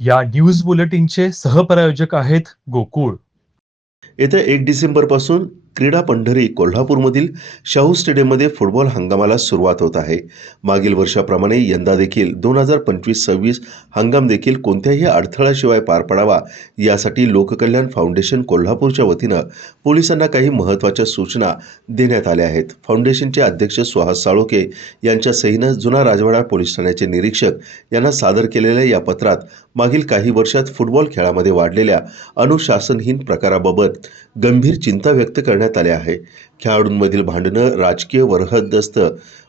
या न्यूज बुलेटिनचे सहप्रायोजक आहेत गोकुळ. येत्या एक डिसेंबरपासून क्रीडा पंढरी कोल्हापूरमधील शाहू स्टेडियममध्ये फुटबॉल हंगामाला सुरुवात होत आहे. मागील वर्षाप्रमाणे यंदा देखील दोन हजार पंचवीस सव्वीस हंगाम देखील कोणत्याही अडथळाशिवाय पार पडावा यासाठी लोककल्याण फाउंडेशन कोल्हापूरच्या वतीनं पोलिसांना काही महत्त्वाच्या सूचना देण्यात आल्या आहेत. फाउंडेशनचे अध्यक्ष सुहास साळोके यांच्या सहीनं जुना राजवाडा पोलीस ठाण्याचे निरीक्षक यांना सादर केलेल्या या पत्रात मागील काही वर्षात फुटबॉल खेळामध्ये वाढलेल्या अनुशासनहीन प्रकाराबाबत गंभीर चिंता व्यक्त करण्यात आले आहे. खेळाडूंमधील भांडणं राजकीय वरहदस्त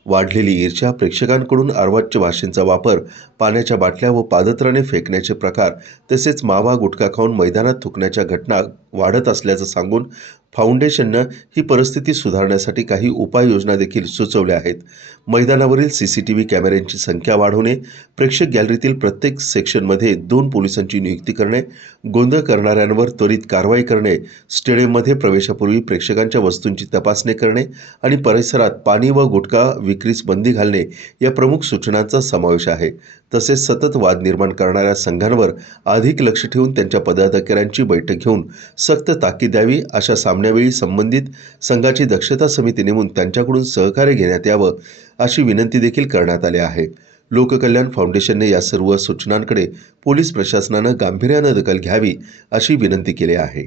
वाढलेली ईर्ष्या प्रेक्षकांकडून अर्वाच्य भाषेंचा वापर पाण्याच्या बाटल्या व पादत्राने फेकण्याचे प्रकार तसेच मावा गुटखा खाऊन मैदानात थुकण्याच्या घटना वाढत असल्याचं सांगून फाउंडेशननं ही परिस्थिती सुधारण्यासाठी काही उपाययोजना देखील सुचवल्या आहेत. मैदानावरील सी सी टी व्ही कॅमेऱ्यांची संख्या वाढवणे प्रेक्षक गॅलरीतील प्रत्येक सेक्शनमध्ये दोन पोलिसांची नियुक्ती करणे गोंधळ करणाऱ्यांवर त्वरित कारवाई करणे स्टेडियममध्ये प्रवेशापूर्वी प्रेक्षकांच्या वस्तूंची तपासणी करणे आणि परिसरात पाणी व गुटखा विक्रीस बंदी घालणे या प्रमुख सूचनांचा समावेश आहे. तसेच सतत वाद निर्माण करणाऱ्या संघांवर अधिक लक्ष ठेवून त्यांच्या पदाधिकाऱ्यांची बैठक घेऊन सक्त ताकीद द्यावी अशा सामन्यावेळी संबंधित संघाची दक्षता समिती नेमून त्यांच्याकडून सहकार्य घेण्यात यावं अशी विनंती देखील करण्यात आली आहे. लोककल्याण फाउंडेशनने या सर्व सूचनांकडे पोलीस प्रशासनानं गांभीर्यानं दखल घ्यावी अशी विनंती केली आहे.